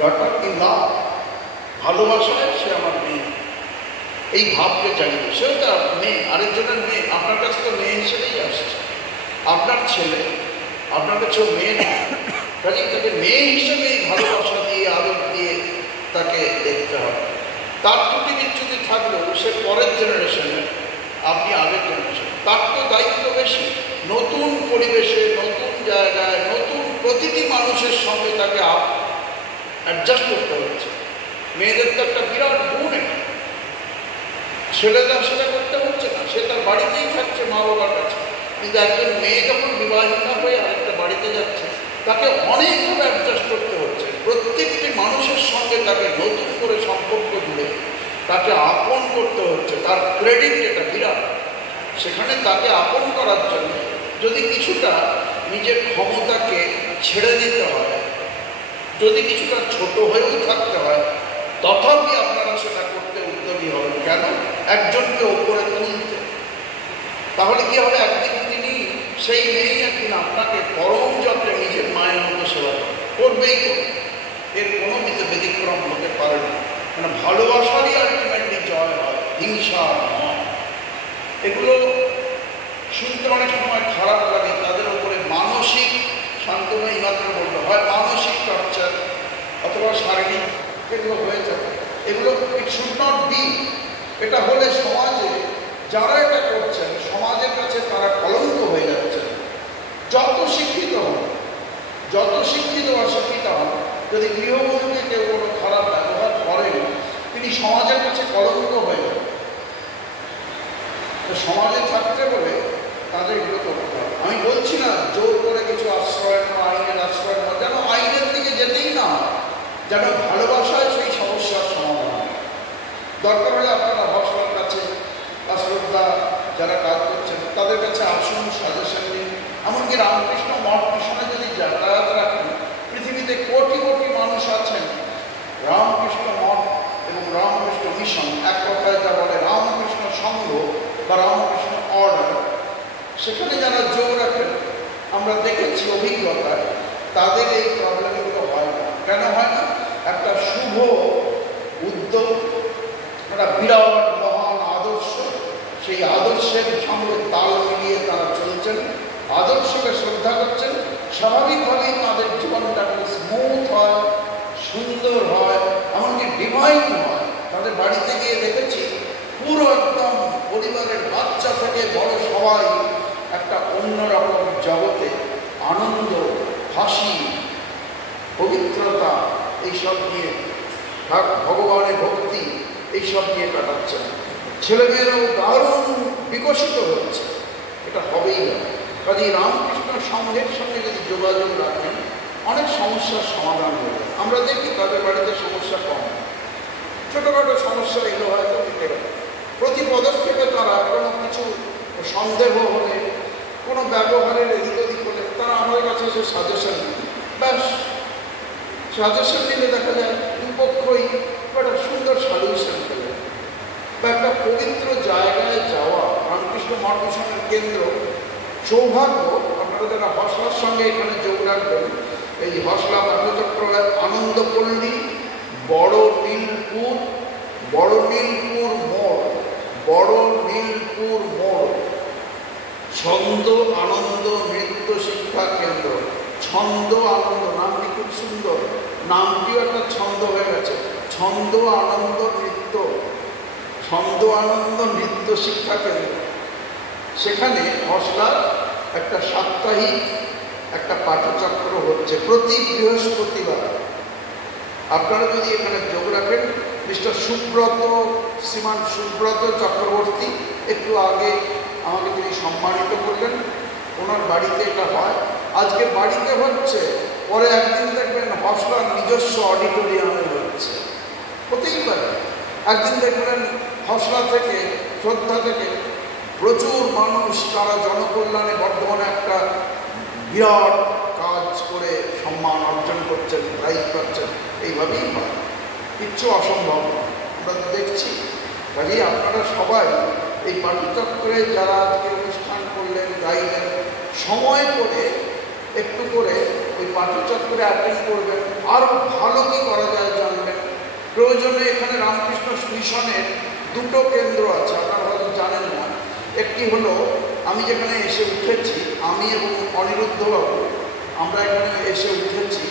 daughter in love, ভালোবাসায় সে আমার মেয়ে, এই ভাবকে জানিয়ে। সেও তো মেয়ে, আরেকজনের মেয়ে, আপনার কাছে তো মেয়ে হিসেবেই আসছে, আপনার ছেলে, আপনার কাছেও মেয়ে না, কাজে তাকে মেয়ে হিসেবে এই ভালোবাসা দিয়ে আদর দিয়ে তাকে দেখতে হবে। তার ত্রুটি বিচ্যুতি থাকলেও সে পরের জেনারেশনের, আপনি আগের জেনারেশন, তার তো দায়িত্ব বেশি। নতুন পরিবেশে, নতুন জায়গায়, নতুন প্রতিটি মানুষের সঙ্গে তাকে অ্যাডজাস্ট করতে হচ্ছে। মেয়েদের তো একটা বিরাট গুণ, ছেলেরা সেটা করতে হচ্ছে না, সে তার বাড়িতেই থাকছে মা বাবার কাছে। কিন্তু একজন মেয়ে যখন বিবাহিতা হয়ে আরেকটা বাড়িতে যাচ্ছে, তাকে অনেকভাবে অ্যাডজাস্ট করতে হচ্ছে। প্রত্যেকটি মানুষের সঙ্গে তাকে নতুন করে সম্পর্ক জুড়ে তাকে আপন করতে হচ্ছে। তার ক্রেডিট এটা বিরাট। সেখানে তাকে আপন করার জন্য যদি কিছুটা নিজের ক্ষমতাকে ছেড়ে দিতে হয়, যদি কিছুটা ছোট হয়েও থাকতে হয়, তথাপি আপনারা সেটা করতে উদ্যোগী হবেন। কেন? একজনকে ওপরে তুলতে। তাহলে কি হবে? একদিন তিনি, সেই মেয়ে একদিন আপনাকে পরম যত্নে নিজের মায়ের মতো সেবা করবেই করবে। এর কোনো ব্যতিক্রম হতে পারে না। মানে ভালোবাসারই আলটিমেটলি জয় হয়, হিংসা নয়। এগুলো শুনতে অনেক সময় খারাপ লাগে। তাদের উপরে মানসিক সান্ত্বনা মাত্র বলতে হয়, মানসিক টর্চার অথবা শারীরিক এগুলো হয়ে যাবে। এগুলো ইট শুড নট বি। এটা হলে সমাজে যারা এটা করছেন, সমাজের কাছে তারা কলঙ্ক হয়ে যাচ্ছেন। যত শিক্ষিত হন, যত শিক্ষিত অশিক্ষিত হন, যদি গৃহবধূকে কেউ কোনো খারাপ ব্যবহার করেন, তিনি সমাজের কাছে কলঙ্ক হয়ে যান। সমাজে থাকতে বলে তাদের এগুলো করতে হবে। আমি বলছি না জোর করে কিছু আশ্রয় নেওয়া, আইনের আশ্রয় নেওয়া, যেন আইনের দিকে যেতেই না, যেন ভালোবাসায় সেই সমস্যার সমাধান। দরকার হলে আপনারা হসলার কাছে বা শ্রদ্ধা যারা কাজ করছেন তাদের কাছে আসুন, সাজেশন দিন। এমনকি রামকৃষ্ণ মঠ মিশনে যদি যাতায়াত রাখেন, পৃথিবীতে কোটি কোটি মানুষ আছেন। রামকৃষ্ণ মঠ এবং রামকৃষ্ণ মিশন, এক কথায় যা বলে রামকৃষ্ণ সংঘ বা রামকৃষ্ণ অর্ডার, সেখানে যারা যোগ রাখেন, আমরা দেখেছি অভিজ্ঞতায়, তাদের এই প্রবলেমগুলো হয় না। কেন হয় না? একটা শুভ উদ্যোগ, একটা বিরাট মহান আদর্শ, সেই আদর্শের সঙ্গে তাল মিলিয়ে তারা চলছেন, আদর্শকে শ্রদ্ধা করছেন। স্বাভাবিকভাবেই তাদের জীবনটা খুব স্মুথ হয়, সুন্দর হয়, এমনকি ডিভাইন হয়। তাদের বাড়িতে গিয়ে দেখেছি পুরো একদম পরিবারের বাচ্চা থেকে বড় সবাই একটা অন্যরকম জগতে আনন্দ, হাসি, পবিত্রতা এইসব নিয়ে, ভগবানের ভক্তি এইসব নিয়ে কাটাচ্ছেন। ছেলেমেয়েরাও দারুণ বিকশিত হচ্ছে। এটা হবেই না। কাজে রামকৃষ্ণ সংঘের সঙ্গে যদি যোগাযোগ রাখেন, অনেক সমস্যার সমাধান হয়ে যায়। আমরা দেখি তাদের বাড়িতে সমস্যা কম, ছোটোখাটো সমস্যা এগুলো হয়তো মিটে গেল। প্রতি পদক্ষেপে তারা কোনো কিছু সন্দেহ হলে, কোনো ব্যবহারের এদিক ওদিক হলে তারা আমাদের কাছে এসে সাজেশন দিন। ব্যাস, সাজেশন দিলে দেখা যায় দুপক্ষই একটা সুন্দর সলিউশন পেল। বা একটা পবিত্র জায়গায় যাওয়া, রামকৃষ্ণ মঠ মিশনের কেন্দ্র, সৌভাগ্য। আপনারা যারা হসলার সঙ্গে এখানে যোগ রাখবেন, এই হসলা বাল্যচক্রালয় আনন্দপল্লী, বড় নীলপুর মোড়, বড় নীলপুর মোড়, ছন্দ আনন্দ নৃত্য শিক্ষা কেন্দ্র। ছন্দ আনন্দ নামটি খুব সুন্দর, নামটিও একটা ছন্দ হয়ে গেছে। ছন্দ আনন্দ নৃত্য শিক্ষা কেন্দ্র। সেখানে হসলার একটা সাপ্তাহিক একটা পাঠচক্র হচ্ছে প্রতি বৃহস্পতিবার। আপনারা যদি এখানে যোগ রাখেন, মিস্টার সুব্রত, শ্রীমান সুব্রত চক্রবর্তী একটু আগে আমাকে তিনি সম্মানিত করলেন, ওনার বাড়িতে এটা হয়। আজকে বাড়িতে হচ্ছে, পরে একদিন দেখবেন হসলার নিজস্ব অডিটোরিয়ামে হচ্ছে, হতেই পারে। একদিন দেখবেন হসলা থেকে, শ্রদ্ধা থেকে প্রচুর মানুষ, তারা জনকল্যাণে বর্ধমানে একটা বিরাট কাজ করে সম্মান অর্জন করছেন, প্রাইজ পাচ্ছেন। এইভাবেই হয়। কিচ্ছু অসম্ভব না, আমরা দেখছি। কাজেই আপনারা সবাই এই পাঠচক্রে যারা আজকে অনুষ্ঠান করলেন, গাইলেন, সময় করে একটু করে ওই পাঠচক্রে অ্যাটেন্ড করবেন, আরও ভালো কী করা যায় জানবেন। প্রয়োজনে এখানে রামকৃষ্ণ মিশনের দুটো কেন্দ্র আছে, আপনারা হয়তো জানেন না। একটি হলো আমি যেখানে এসে উঠেছি, আমি এবং অনিরুদ্ধবাবু আমরা এখানে এসে উঠেছি,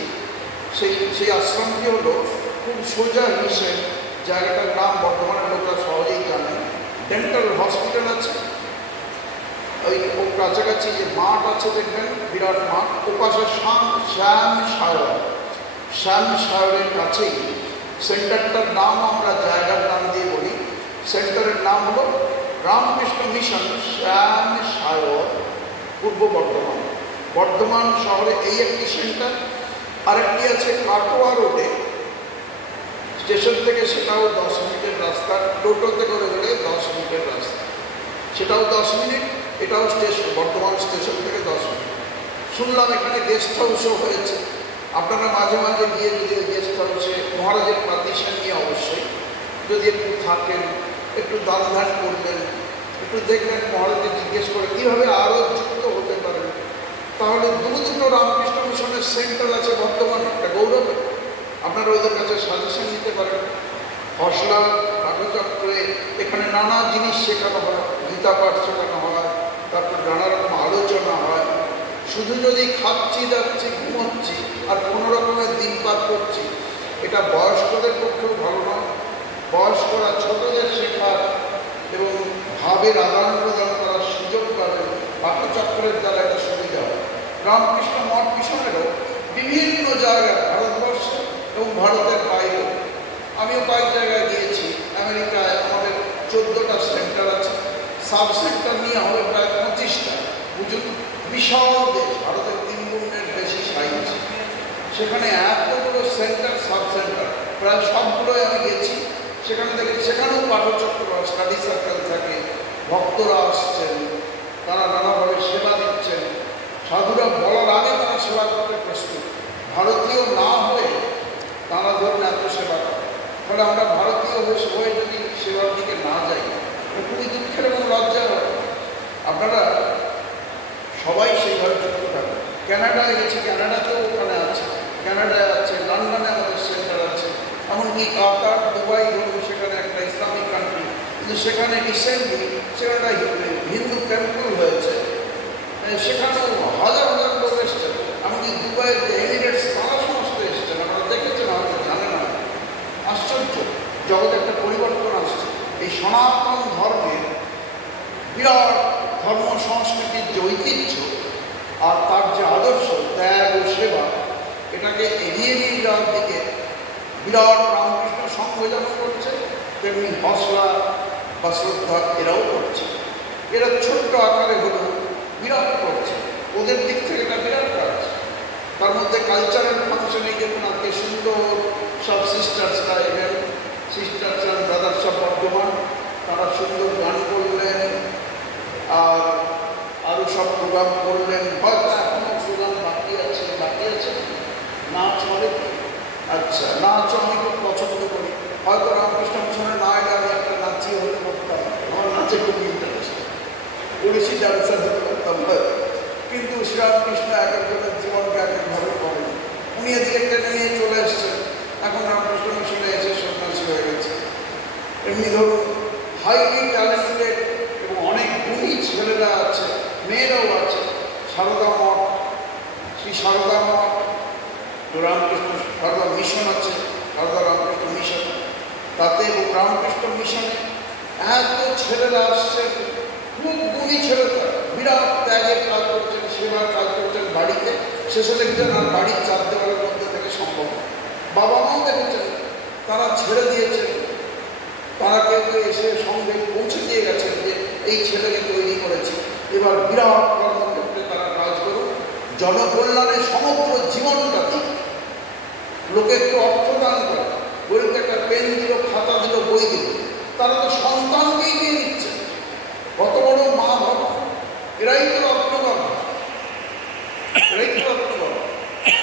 সেই আশ্রমটি হলো খুব সোজা মিশন, জায়গাটার নাম বর্ধমানের লোকরা সহজেই জানেন। ডেন্টাল হসপিটাল আছে, ওই কাছাকাছি যে মাঠ আছে দেখবেন, বিরাট মাঠ, ওপাশে শ্যাম সায়রের কাছেই সেন্টারটার নাম আমরা জায়গার নাম দিয়ে বলি। সেন্টারের নাম হলো রামকৃষ্ণ মিশন শ্যাম সায়র, পূর্ব বর্ধমান। বর্ধমান শহরে এই একটি সেন্টার, আরেকটি আছে কাটোয়া রোডে, স্টেশন থেকে সেটাও 10 মিনিটের রাস্তা, টোটোতে করে গেলে 10 মিনিটের রাস্তা, সেটাও 10 মিনিট, এটাও স্টেশন, বর্ধমান স্টেশন থেকে 10 মিনিট। শুনলাম এখানে গেস্ট হাউসও হয়েছে, আপনারা মাঝে মাঝে গিয়ে যদি ওই গেস্ট হাউসে মহারাজের পারমিশন নিয়ে অবশ্যই যদি একটু থাকেন, একটু দান ধ্যান করবেন, একটু দেখবেন, মহারাজকে জিজ্ঞেস করে কীভাবে আরও যুক্ত হতে পারেন, তাহলে দুটো রামকৃষ্ণ মিশনের সেন্টার আছে বর্তমানে, একটা গৌরবে। আপনারা ওদের কাছে সাজেশন নিতে পারেন। হসলা পাঠচক্রে এখানে নানা জিনিস শেখানো হয়, গীতা পাঠ শেখানো হয়, তারপর নানা রকম আলোচনা হয়। শুধু যদি খাচ্ছি যাচ্ছি ঘুমোচ্ছি আর কোনো রকমের দিন পার করছি, এটা বয়স্কদের পক্ষেও ভালো নয়। বয়স্করা ছোটদের শেখার এবং ভাবের আদান প্রদান করার সুযোগ পাবেন পাঠচক্রের দ্বারা, একটা সুবিধা হয়। রামকৃষ্ণ মঠ মিশনেরও বিভিন্ন জায়গায় ভারতবর্ষে এবং ভারতের বাইরেও, আমিও কয়েক জায়গায় গিয়েছি। আমেরিকায় আমাদের 14টা সেন্টার আছে, সাব সেন্টার নিয়ে হবে প্রায় 25টা। বুঝুন, বিশাল দেশ, ভারতের 3 গুণের বেশি সাইজ, সেখানে এতগুলো সেন্টার, সাব সেন্টার, প্রায় সবগুলোই আমি গেছি। সেখানে দেখি সেখানেও পাঠচক্র, স্টাডি সার্কেল থাকে, ভক্তরা আসছেন, তারা নানাভাবে সেবা দিচ্ছেন। সাধুরা বলার আগে তারা সেবা করতে প্রস্তুত। ভারতীয় না হয়ে তারা ধরুন এত সেবা করে, ফলে আমরা ভারতীয় হয়ে যদি সেবার দিকে না যাই, খুবই দুঃখের এবং লজ্জার হয়। আপনারা সবাই সেইভাবে যুক্ত থাকেন। ক্যানাডায় গেছি, ক্যানাডাতেও ওখানে আছে, ক্যানাডায় আছে, লন্ডনে আমাদের সেন্টার আছে, এমনকি কাতার, দুবাই ধরুন, সেখানে একটা ইসলামিক কান্ট্রি, কিন্তু সেখানে রিসেন্টলি সেখানে হিন্দু টেম্পল হয়েছে, সেখানেও হাজার হাজার লোক এসছেন। এমনকি দুবাইয়ের যে এমিরেটস, তারা সমস্ত এসছেন, আপনারা দেখেছেন, আমাদের জানে না। আশ্চর্য, জগতে একটা পরিবর্তন আসছে। এই সনাতন ধর্মের বিরাট ধর্ম সংস্কৃতির যে ঐতিহ্য আর তার যে আদর্শ, ত্যাগ ও সেবা, এটাকে এগিয়ে নিয়ে যাওয়ার দিকে বিরাট রামকৃষ্ণ সংঘ যেমন করছে, তেমনি হসলা বা শ্রদ্ধা এরাও করছে। এরা ছোট্ট আকারে হলেও বিরাট করছে, ওদের দিক থেকে এটা বিরাট কাজ। তার মধ্যে কালচারাল ফাংশনে দেখুন, আজকে সুন্দর সব সিস্টার্সরা এলেন, sisters and brothers of Bardhaman, তারা সুন্দর গান করলেন আর আরও সব প্রোগ্রাম করলেন। হয়তো এখনও প্রোগ্রাম বাকি আছে নাচ হবে। আচ্ছা, নাচও আমি খুব পছন্দ করি। হয়তো রামকৃষ্ণ মিশনে না এলে আমি একটা নাচিয়ে হতে করতাম, আমার নাচে খুব ইন্টারেস্ট, ওড়িশি ডান্সার হতে করতাম। কিন্তু শ্রীরামকৃষ্ণ এক একজনের জীবনকে এক একভাবে করেন। উনি এদিকে টেনে নিয়ে চলে এসছেন, এখন রামকৃষ্ণ মিশনে এসে সন্ন্যাসী হয়ে গেছে। এমনি ধরুন হাইলি ট্যালেন্টেড এবং অনেক গুণী ছেলেরা আছে, মেয়েরাও আছে। সারদা মঠ, শ্রী সারদা মঠ, রামকৃষ্ণ সারদা মিশন আছে, সারদা রামকৃষ্ণ মিশন, তাতে এবং রামকৃষ্ণ মিশনে এত ছেলেরা আসছেন, খুব গুণী ছেলেরা, বিরাট ত্যাগের কাজ করছেন, সেবার কাজ করছেন বাড়িতে। শেষে দেখছেন আর বাড়ির 4 দেওয়ালের মধ্যে থেকে সম্ভব। বাবা মাও দেখেছেন, তারা ছেড়ে দিয়েছেন, তারা কেউ এসে সঙ্গে পৌঁছে দিয়ে গেছেন যে এই ছেলেকে তৈরি করেছে, এবার বিরাট কর্মক্ষেত্রে তারা কাজ করুন, জনকল্যাণে সমগ্র জীবনটা দিন। লোকে একটু অর্থ দান করে, গরিবকে একটা পেন দিল, খাতা দিল, বই দিল, তারা তো সন্তানকেই দিয়ে দিচ্ছে। কত বড় মা বাবা, এরাই তো রত্নগর্ভ, এরাই তো রত্নগর্ভ।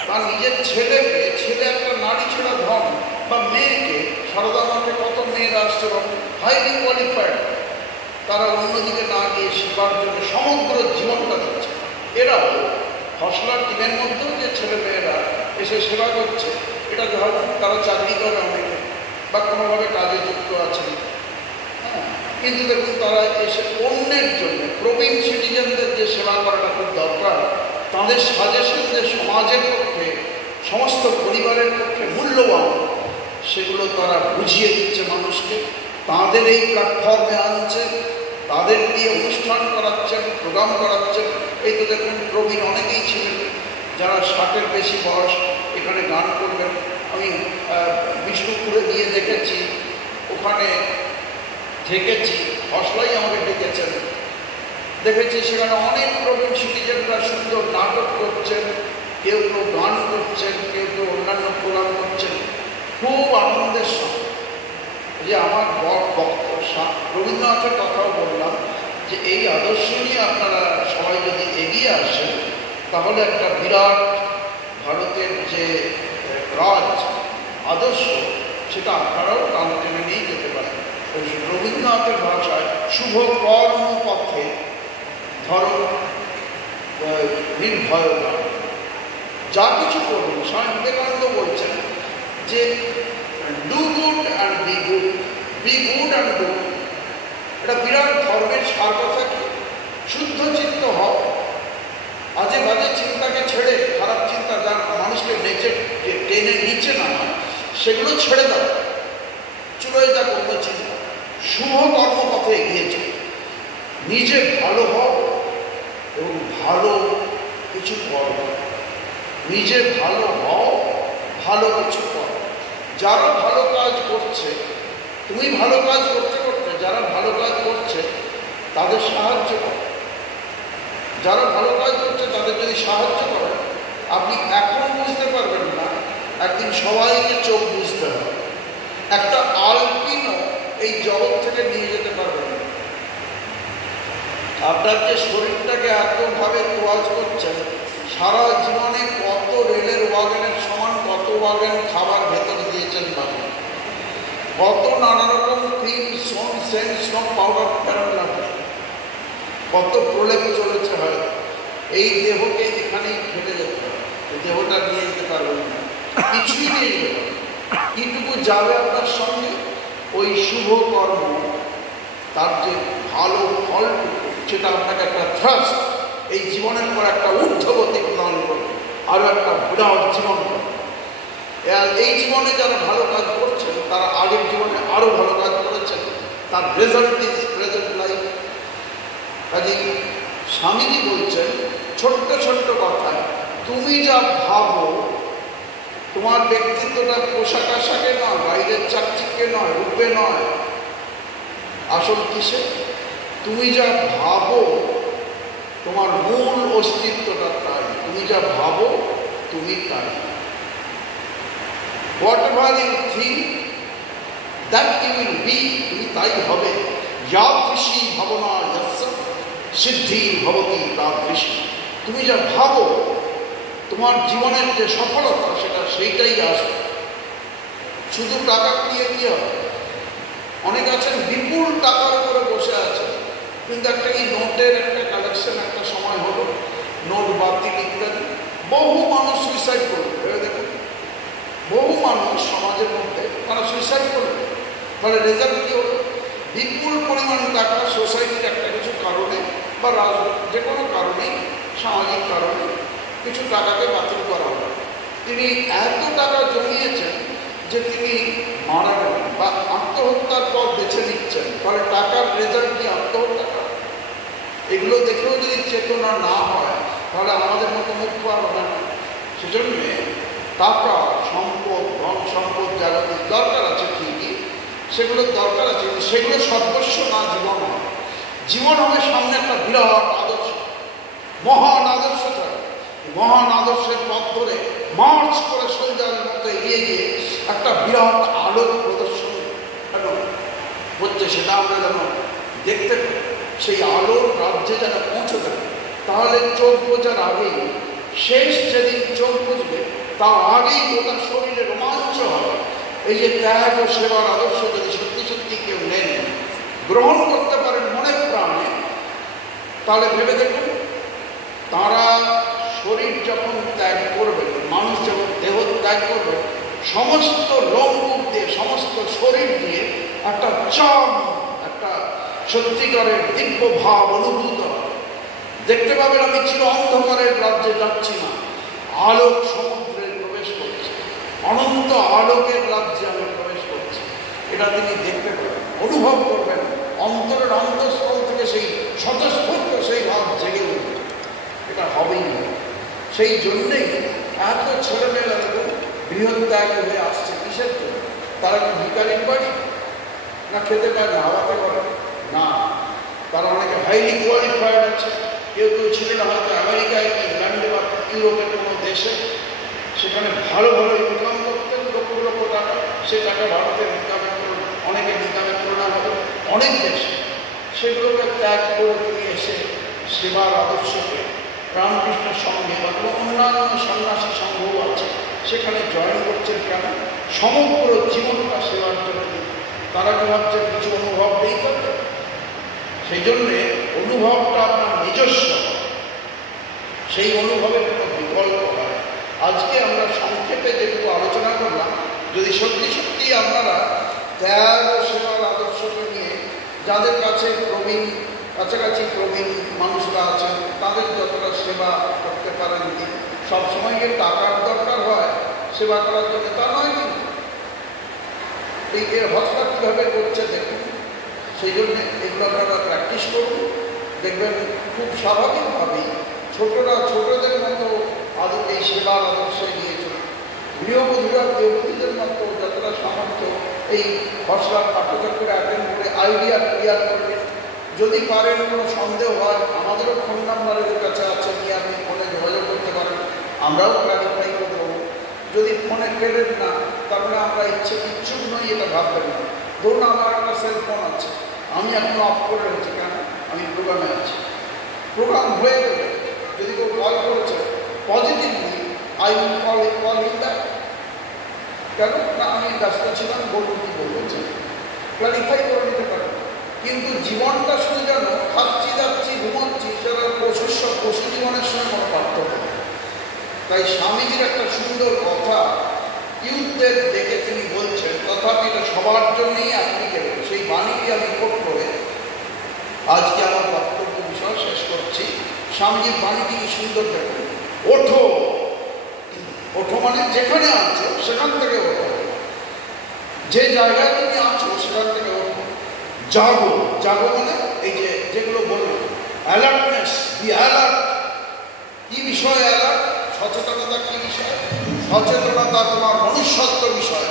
তার নিজের ছেলেকে, ছেলে একটা নারী ছেড়া ধন বা মেয়েকে স্বাস্থ্যবাবু হাইলি কোয়ালিফাইড, তারা অন্যদিকে না গিয়ে সেবার জন্য সমগ্র জীবনটা দিচ্ছে। এরাও হসলার টিমের মধ্যেও যে ছেলেমেয়েরা এসে সেবা করছে, এটা ধরুন তারা চাকরি করে অনেকে বা কোনোভাবে কাজে যুক্ত আছেন, হ্যাঁ, কিন্তু দেখুন তারা এসে অন্যের জন্য প্রবীণ সিটিজেনদের যে সেবা করাটা খুব দরকার, তাদের সাজেশন যে সমাজের পক্ষে সমস্ত পরিবারের পক্ষে মূল্যবান, সেগুলো তারা বুঝিয়ে দিচ্ছে মানুষকে, তাদের এই প্ল্যাটফর্মে আনছে, তাদের দিয়ে অনুষ্ঠান করাচ্ছেন, প্রোগ্রাম করাচ্ছেন। এই তো দেখুন প্রবীণ অনেকেই ছিলেন যারা 60-এর বেশি বয়স এখানে গান করবেন। আমি বিষ্ণুপুরে গিয়ে দেখেছি, ওখানে থেকেছি, হসলাই আমাকে ডেকেছেন, দেখেছি সেখানে অনেক প্রবীণ সিটিজেনরা সুন্দর নাটক করছেন, কেউ কেউ গান করছেন, কেউ কেউ অন্যান্য প্রোগ্রাম করছেন, খুব আনন্দের সঙ্গে। যে আমার রবীন্দ্রনাথের কথাও বললাম যে এই আদর্শ নিয়ে আপনারা সবাই যদি এগিয়ে আসেন, তাহলে একটা বিরাট ভারতের যে রাজ আদর্শ, সেটা আপনারাও টান টেনে নিয়েই যেতে পারেন। রবীন্দ্রনাথের ভাষায় শুভ কর্ম পথে ধর্ম নির্ভয় না, যা কিছু করবেন। স্বামী বিবেকানন্দ বলছেন যে do good and be good, be good and do good. এটা বিরাট ধর্মের সার কথা কি? শুদ্ধ চিত্ত হও, আজে বাজে চিন্তাকে ছেড়ে, খারাপ চিন্তা যা মানুষকে টেনে নিচে না, সেগুলো ছেড়ে দাও, চলে যা অন্য চিন্তা, শুভ কর্মপথে এগিয়ে চলো, নিজে ভালো হও এবং ভালো কিছু করো, নিজে ভালো হও, ভালো কিছু করো। যারা ভালো কাজ করছে, তুমি ভালো কাজ করতে করতে যারা ভালো কাজ করছে তাদের সাহায্য করো, যারা ভালো কাজ করছে তাদের যদি সাহায্য করেন, আপনি এখন বুঝতে পারবেন না, একদিন সবাইকে চোখ বুঝতে হবে। একটা আলপিনও এই জগৎ থেকে নিয়ে যেতে পারবেন না। আপনার যে শরীরটাকে এতভাবে তোয়াজ করছেন, সারা জীবনে কত রেলের ওয়াগনের সমান কত ওয়াগন খাবার ভেতরে দিয়েছেন বাবা, কত নানা রকম ক্রিম, সোন, সেন্ট, স্নো পাউডার ফেরান লাগবে, কত প্রলেপ চলেছে। হয় এই দেহকে এখানেই ফেলে যেতে হবে, এই দেহটা নিয়ে যেতে পারবেন না, কিছুই নিয়ে যেতে পারবেন। কিটুকু যাবে আপনার সঙ্গে ওই শুভ কর্ম, তার যে ভালো ফলটুকু, সেটা আপনাকে একটা থ্রাস্ট, এই জীবনের পর একটা ঊর্ধ্বগতি প্রদান করবে, আরও একটা বিরাট জীবন করবে। এই জীবনে যারা ভালো কাজ করছেন, তারা আগের জীবনে আরও ভালো কাজ করেছেন, তার রেজাল্ট ইজ প্রেজেন্ট লাইফ। কাজে স্বামীজি বলছেন ছোট্ট ছোট্ট কথায়, তুমি যা ভাবো, তোমার ব্যক্তিত্বটা পোশাক আশাকে নয়, বাইরের চাকচিক্যে নয়, রূপে নয়, আসল কিসে? তুমি যা ভাবো, তোমার মূল অস্তিত্বটা তাই। তুমি যা ভাবো তুমি তাই। Whatever you think that you will be, তুমি তাই হবে। ইয়াদৃশী ভাবনা যস্য সিদ্ধি ভবতি তাদৃশী। তুমি যা ভাবো, তোমার জীবনের যে সফলতা, সেটা সেইটাই আসবে। শুধু টাকা দিয়ে কি হবে? অনেক আছেন বিপুল টাকার উপরে বসে আছে, কিন্তু একটা কি নোটের একটা কালেকশন একটা সময় হলো, নোট বাতিল ইত্যাদি, বহু মানুষ সুইসাইড করবে। ভেবে দেখুন, বহু মানুষ সমাজের মধ্যে তারা সুইসাইড করবে। তাহলে রেজাল্ট কী হলো? বিপুল পরিমাণ টাকা সোসাইটির একটা কিছু কারণে বা যে কোনো কারণেই, সামাজিক কারণে কিছু টাকাকে বাতিল করা হলো। তিনি এত টাকা জমিয়েছেন যে তিনি মারা গেলেন বা আত্মহত্যার পর বেছে নিচ্ছেন। ফলে টাকার রেজাল্ট কি আত্মহত্যা করা? এগুলো দেখেও যদি চেতনা না হয়, তাহলে আমাদের মতো মুখ্য আর হবে না। সেজন্যে টাকা, সম্পদ, ধন সম্পদ জাগতিক দরকার আছে ঠিকই, সেগুলোর দরকার আছে, কিন্তু সেগুলো সর্বস্ব না। জীবন হয়, জীবন হবে সামনে একটা বিরাট আদর্শ, মহান আদর্শ থাকে। মহান আদর্শের পথ ধরে মার্চ করে সৌজানের মতো এগিয়ে গিয়ে একটা বিরাট আলোক প্রদর্শন হচ্ছে, সেটা আমরা যেন দেখতে পাই, সেই আলোর রাজ্যে যেন পৌঁছতে পারি। তাহলে চোখ বোঝার আগেই, শেষ যেদিন চোখ বুঝবে তার আগেই গোটা শরীরে রোমাঞ্চ হবে। এই যে ত্যাগ ও সেবার আদর্শ যদি সত্যি প্রস্তুতি কেউ নেন, গ্রহণ করতে পারেন মনে প্রাণে, তাহলে ভেবে দেখুন তারা শরীর যখন ত্যাগ করবে, মানুষ যখন দেহ ত্যাগ করবে, সমস্ত লোমকূপ দিয়ে, সমস্ত শরীর দিয়ে একটা চাম, একটা সত্যিকারের দিব্য ভাব অনুভূত হবে। দেখতে পাবেন আমি চির অন্ধকারের রাজ্যে যাচ্ছি না, আলোক সমুদ্রে প্রবেশ করছি, অনন্ত আলোকের রাজ্যে আমি প্রবেশ করছি। এটা তিনি দেখতে পাবেন, অনুভব করবেন, অন্তরের অন্তঃস্থল থেকে সেই স্বতঃস্ফূর্ত সেই ভাব জেগে উঠবে। এটা হবেই না। সেই জন্যেই এত ছেলেমেয়েরা দেখুন গৃহত্যাগ হয়ে আসছে। কিসের জন্য? তারা কি ভিকারির বাড়ি? না খেতে পারে না, হাওয়াতে পারে না, তারা অনেকে হাইলি কোয়ালিফাইড আছে। কেউ কেউ ছেলেরা হয়তো আমেরিকায়, ইংল্যান্ডে বা ইউরোপের কোনো দেশে, সেখানে ভালো ভালো ইনকাম করতেন, লক্ষ লক্ষ টাকা, সে টাকা ভারতের ইনকামের অনেকের ইনকামের তুলনা হবে অনেক দেশে। সেগুলোকে ত্যাগ করে তিনি এসে সেবার আদর্শকে রামকৃষ্ণের সঙ্গে বা কোনো অন্যান্য সন্ন্যাসী সংঘও আছে, সেখানে জয়েন করছেন। কেন? সমগ্র জীবনটা সেবার জন্য দিন। তারা কি ভাবছেন কিছু অনুভব নেই তাদের? সেই জন্যে অনুভবটা আপনার নিজস্ব, সেই অনুভবের কোনো বিকল্প হয়। আজকে আমরা সংক্ষেপে যেটুকু আলোচনা করলাম, যদি সত্যি সত্যি আপনারা ত্যাগ ও সেবার আদর্শকে নিয়ে যাদের কাছে প্রবীণ, কাছাকাছি প্রবীণ মানুষরা আছেন, তাদের যতটা সেবা করতে পারেন, সবসময় যে টাকার দরকার হয় সেবা করার জন্য তা নয়। কিন্তু এই এর হস্তা কীভাবে করছে দেখুন। সেই জন্যে এগুলো আপনারা প্র্যাকটিস করুন, দেখবেন খুব স্বাভাবিকভাবেই ছোটরা ছোটদের মতো এই সেবার আদর্শে নিয়ে চলুন। গৃহবধূরা গৃহবধূদের মতো যতটা সামর্থ্য এই খসড়া পাঠ্যচক্রে অ্যাটেন্ড করে আইডিয়া ক্লিয়ার করবেন। যদি পারেন, কোনো সন্দেহ হয়, আমাদেরও ফোন নাম্বারের কাছে আছে, নিয়ে আপনি ফোনে যোগাযোগ করতে পারেন, আমরাও ক্লারিফাই করে দেবো। যদি ফোনে পেলেন না, তাহলে আমরা ইচ্ছুক নই এটা ভাববেন না। ধরুন আমার একটা সেলফোন আছে, আমি এখনো অফ করে রেখেছি, কেন? আমি প্রোগ্রামে আছি। প্রোগ্রাম হয়ে গেলে যদি কেউ কল করেছে positively, I will call him back. কেন না? আমি ব্যস্ত ছিলাম, বলুন কী বলছেন, ক্লারিফাই করে নিতে পারেন। কিন্তু জীবনটা শুধু যেন খাচ্ছি যাচ্ছি ঘুমাচ্ছি, সেটা পশু জীবনের সঙ্গে কোনো পার্থক্য নেই। তাই স্বামীজির একটা সুন্দর কথা ইউথদের দেখে তিনি বলছেন, তথাপি এটা সবার জন্যই অ্যাপ্লিকেবল। সেই বাণীটি আমি কোট করে আজকে আমার বক্তব্য বিষয় শেষ করছি। স্বামীজির বাণীটি সুন্দর দেখুন। ওঠো, ওঠো মানে যেখানে আছো সেখান থেকে ওঠো, যে জায়গায় তুমি আছো সেখান থেকে ওঠো। জাগো, জাগো মানে এই যে যেগুলো বললো অ্যালার্টনেস, বি অ্যালার্ট। কি বিষয়ে অ্যালার্ট? সচেতনতা। কি বিষয়? সচেতনতা তোমার মনুষ্যত্ব বিষয়,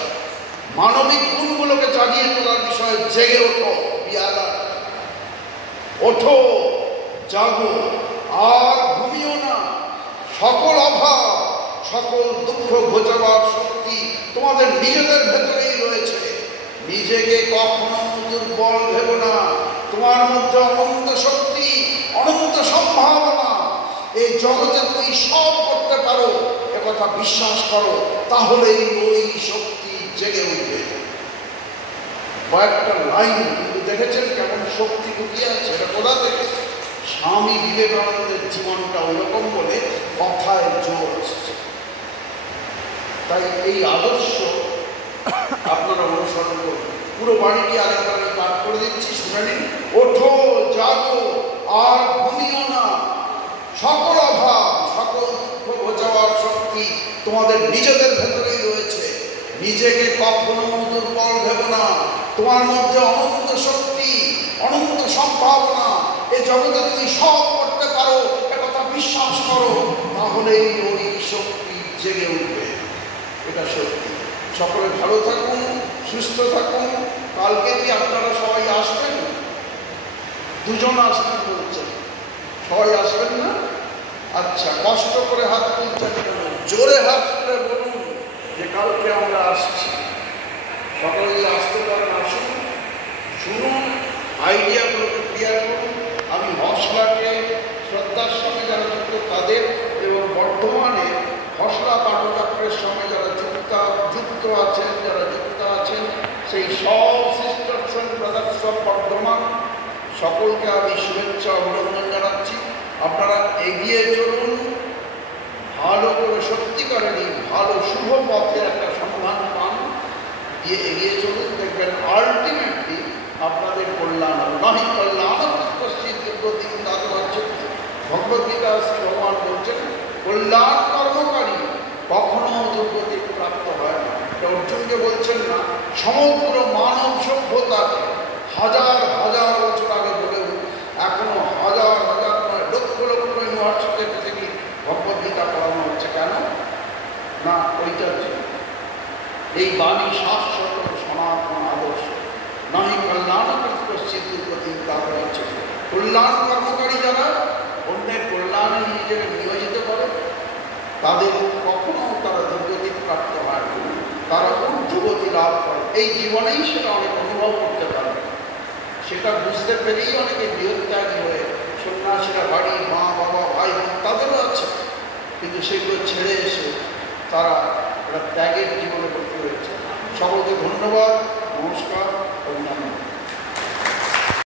মানবিক গুণগুলোকে জাগিয়ে তোলার বিষয়ে জেগে ওঠো, বি অ্যালার্ট। ওঠো, জাগো, আর ঘুমিও না। সকল অভাব, সকল দুঃখ ঘোচাবার শক্তি তোমাদের নিজেদের ভেতরেই রয়েছে। নিজেকে কখনো দুর্বল ভেবো না। তোমার মধ্যে অনন্ত শক্তি, অনন্ত সম্ভাবনা। এই জগতে তুমি সব করতে পারো, একথা বিশ্বাস করো, তাহলেই ওই শক্তি জেগে উঠবে। কয়েকটা লাইন কিন্তু দেখেছেন কেমন শক্তি লুকিয়ে আছে। এটা কোথা থেকে? স্বামী বিবেকানন্দের জীবনটা ওইরকম বলে কথায় জোর আসছে। তাই এই আদর্শ আপনারা অনুসরণ করুন। পুরো বাড়িটি আরেকবার আমি পাঠ করে দিচ্ছি, শুনে নিন। ওঠো, জাগো, আর ঘুমিও না। সকল অভাব, সকল দুঃখ ঘোচাবার শক্তি তোমাদের নিজেদের ভেতরেই রয়েছে। নিজেকে কখনো দুর্বল ভেবো না। তোমার মধ্যে অনন্ত শক্তি, অনন্ত সম্ভাবনা। এই জগতে তুমি সব করতে পারো, একথা বিশ্বাস করো, তাহলেই ওই শক্তি জেগে উঠবে। এটা সত্যি। সকলে ভালো থাকুন, সুস্থ থাকুন। কালকে কি আপনারা সবাই আসবেন? দুজন আসবেন বলছেন, সবাই আসবেন না? আচ্ছা, কষ্ট করে হাত তুলছেন, জোরে হাত তুলে বলুন যে কালকে আমরা আসছি। সকলেই আসতে পারেন, আসুন, শুনুন, আইডিয়াগুলোকে ক্লিয়ার করুন। আমি হসলাকে শ্রদ্ধার সঙ্গে যারা যুক্ত তাদের, এবং বর্তমানে হসলা পাঠচক্রের সঙ্গে যারা যুক্ত আছেন, যারা যুক্ত আছেন, সেই সব সিস্টার্স ব্রাদার্স অফ বর্ধমান, সকলকে আমি শুভেচ্ছা অভিনন্দন জানাচ্ছি। আপনারা এগিয়ে চলুন, ভালো করে সত্যিকারেরই ভালো শুভ পথের একটা সন্ধান পান, দিয়ে এগিয়ে চলুন, দেখবেন আলটিমেটলি আপনাদের কল্যাণ হবে। নহি কল্যাণ কশ্চিৎ দুর্গতিং দাতরাচ্যতে। ভগবদ্গীতা শ্রী ভগবান বলছেন কল্যাণ কর্মকারী কখনো দুর্গতি প্রাপ্ত হয় না। অর্জুনকে বলছেন না, সমগ্র মানব সভ্যতাকে হাজার হাজার বছর আগে বলে এখনো হাজার হাজার নয় লক্ষ লক্ষ ইউনিভার্সিটি থেকে ভগবদ্গীতা পড়ানো হচ্ছে। কেন না? ওইটার জন্য এই বাণী শাশ্বত সনাতন আদর্শ। নহি কল্যাণ কশ্চিৎ দুর্গতিং দাতরাচ্যতে। কল্যাণ কর্মকারী যারা অন্যের কল্যাণে নিজেকে নিয়োজিত করে তাদের কখনো তারা দুর্গতি প্রাপ্ত হয় না, তারা ঊর্ধ্বগতি লাভ করে। এই জীবনেই সেটা অনেক অনুভব করতে পারবে। সেটা বুঝতে পেরেই অনেকে গৃহত্যাগী হয়ে সন্ন্যাসীরা বাড়ি, মা বাবা ভাই তাদেরও আছে, কিন্তু সেগুলো ছেড়ে এসে তারা একটা ত্যাগের জীবনে করতে হয়েছে। সকলকে ধন্যবাদ।